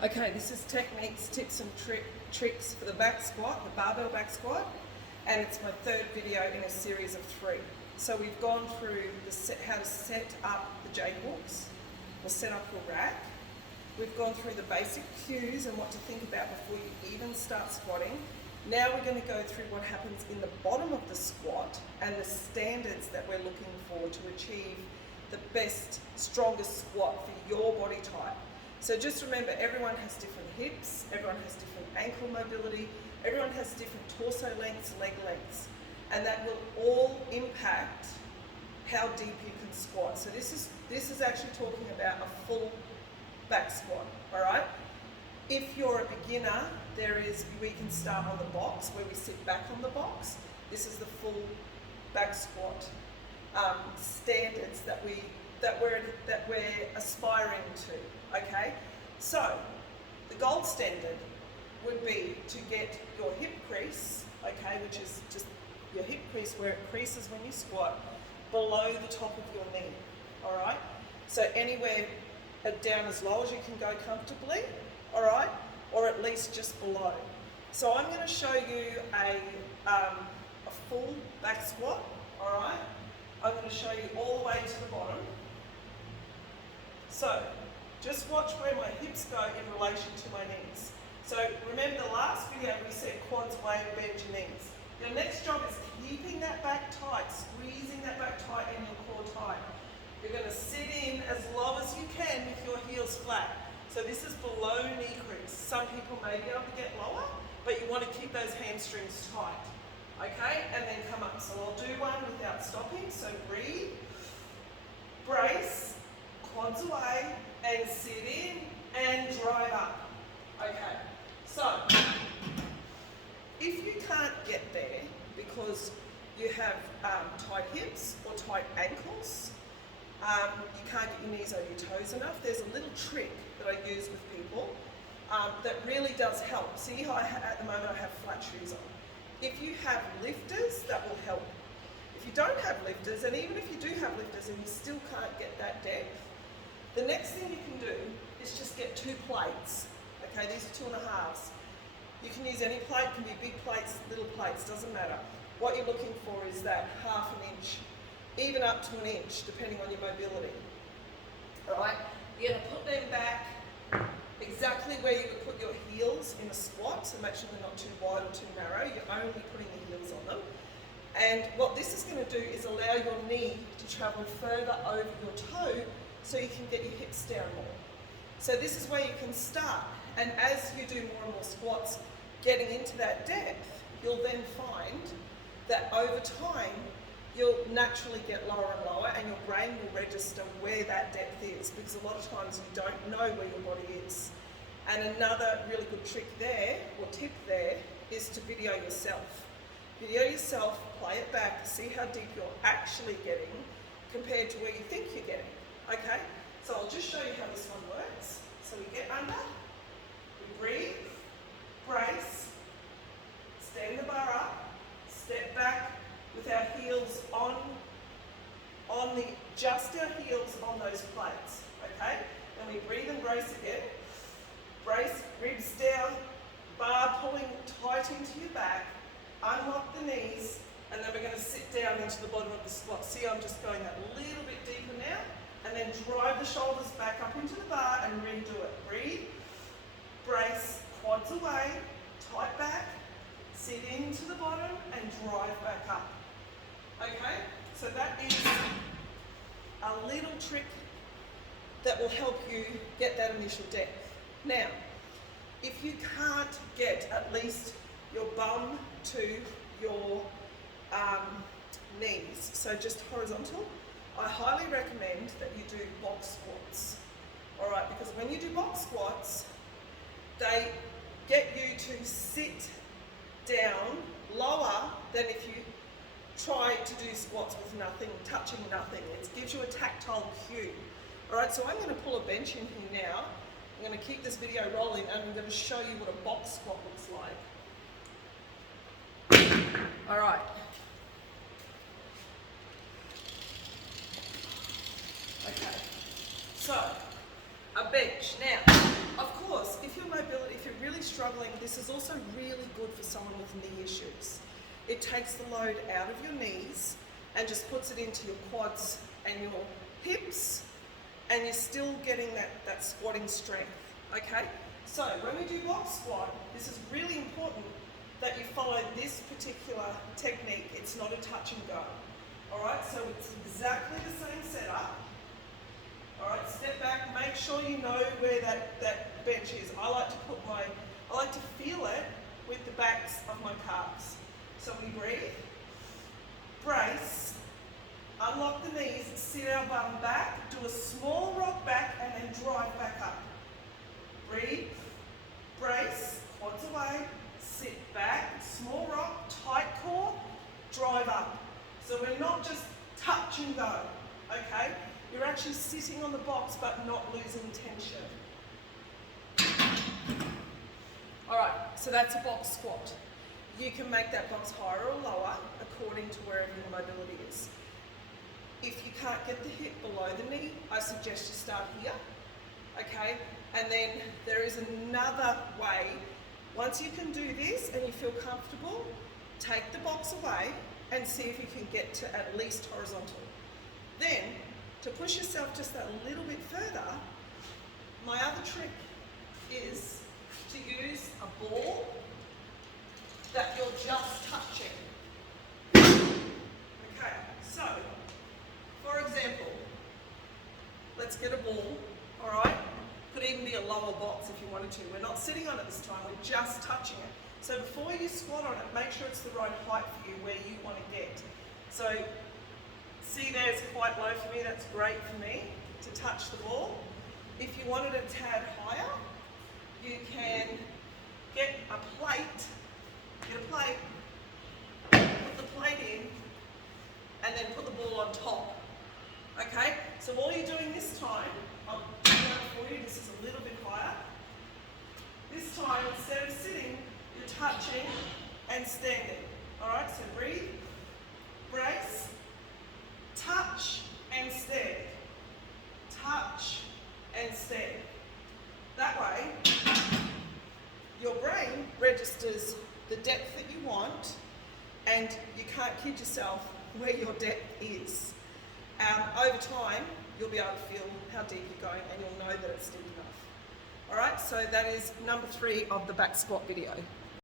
Okay, this is techniques, tips and tricks for the back squat, the barbell back squat, and it's my third video in a series of 3. So we've gone through how to set up the J hooks, or set up your rack. We've gone through the basic cues and what to think about before you even start squatting. Now we're going to go through what happens in the bottom of the squat and the standards that we're looking for to achieve the best, strongest squat for your body type. So just remember, everyone has different hips, everyone has different ankle mobility, everyone has different torso lengths, leg lengths, and that will all impact how deep you can squat. So this is actually talking about a full back squat, all right? If you're a beginner, we can start on the box, where we sit back on the box. This is the full back squat standards that we're aspiring to. Okay, so the gold standard would be to get your hip crease, okay, which is just your hip crease where it creases when you squat, below the top of your knee. All right, so anywhere down as low as you can go comfortably. All right, or at least just below. So I'm going to show you a full back squat. All right, I'm going to show you all the way to the bottom. So just watch where my hips go in relation to my knees. So remember the last video we said quads away and bend your knees. Your next job is keeping that back tight, squeezing that back tight and your core tight. You're going to sit in as low as you can with your heels flat. So this is below knee crease. Some people may be able to get lower, but you want to keep those hamstrings tight. Okay, and then come up. So I'll do one without stopping. So breathe, brace, quads away, and sit in and drive up. Okay, so if you can't get there because you have tight hips or tight ankles, you can't get your knees over your toes enough, there's a little trick that I use with people that really does help. See how at the moment I have flat shoes on. If you have lifters, that will help. If you don't have lifters, and even if you do have lifters and you still can't get that depth, the next thing you can do is just get 2 plates. Okay, these are 2.5s. You can use any plate, can be big plates, little plates, doesn't matter. What you're looking for is that 1/2 inch, even up to 1 inch, depending on your mobility. All right, you're going to put them back exactly where you would put your heels in a squat, so make sure they're not too wide or too narrow. You're only putting the heels on them. And what this is going to do is allow your knee to travel further over your toe so you can get your hips down more. So this is where you can start. And as you do more and more squats, getting into that depth, you'll then find that over time, you'll naturally get lower and lower, and your brain will register where that depth is, because a lot of times you don't know where your body is. And another really good trick there, or tip there, is to video yourself. Video yourself, play it back, see how deep you're actually getting compared to where you think you're getting. Okay, so I'll just show you how this one works. So we get under, we breathe, brace, stand the bar up, step back with our heels on just our heels on those plates. Okay, then we breathe and brace again. Brace, ribs down, bar pulling tight into your back, unlock the knees, and then we're going to sit down into the bottom of the squat. See, I'm just going a little bit deeper now, and then drive the shoulders back up into the bar and redo it. Breathe, brace, quads away, tight back, sit into the bottom and drive back up. Okay, so that is a little trick that will help you get that initial depth. Now, if you can't get at least your bum to your knees, so just horizontal, I highly recommend that you do box squats. All right, because when you do box squats, they get you to sit down lower than if you try to do squats with nothing, touching nothing. It gives you a tactile cue. All right, so I'm going to pull a bench in here now. I'm going to keep this video rolling, and I'm going to show you what a box squat looks like. All right. Okay, so a bench. Now, of course, if struggling, this is also really good for someone with knee issues. It takes the load out of your knees and just puts it into your quads and your hips, and you're still getting that squatting strength, okay? So when we do box squat, this is really important that you follow this particular technique. It's not a touch and go, all right? So it's exactly the same setup. All right, step back, make sure you know where that bench is. I like to feel it with the backs of my calves. So we breathe, brace, unlock the knees, sit our bum back, do a small rock back, and then drive back up. Breathe, brace, quads away, sit back, small rock, tight core, drive up. So we're not just touch and go, okay? You're actually sitting on the box but not losing tension. All right, so that's a box squat. You can make that box higher or lower according to wherever your mobility is. If you can't get the hip below the knee, I suggest you start here, okay? And then there is another way. Once you can do this and you feel comfortable, take the box away and see if you can get to at least horizontal. Then, to push yourself just that little bit further, my other trick is to use a ball that you're just touching. Okay, so, for example, let's get a ball, all right? Could even be a lower box if you wanted to. We're not sitting on it this time, we're just touching it. So before you squat on it, make sure it's the right height for you, where you want to get. So, see there, it's quite low for me, that's great for me to touch the ball. If you wanted a tad higher, you can get a plate, put the plate in, and then put the ball on top. Okay, so all you're doing this time, I'll do that for you, this is a little bit higher. This time, instead of sitting, you're touching and standing. All right, so breathe, brace, touch and stand. Touch and stand. That way, your brain registers the depth that you want, and you can't kid yourself where your depth is. Over time, you'll be able to feel how deep you're going, and you'll know that it's deep enough. All right, so that is number 3 of the back squat video.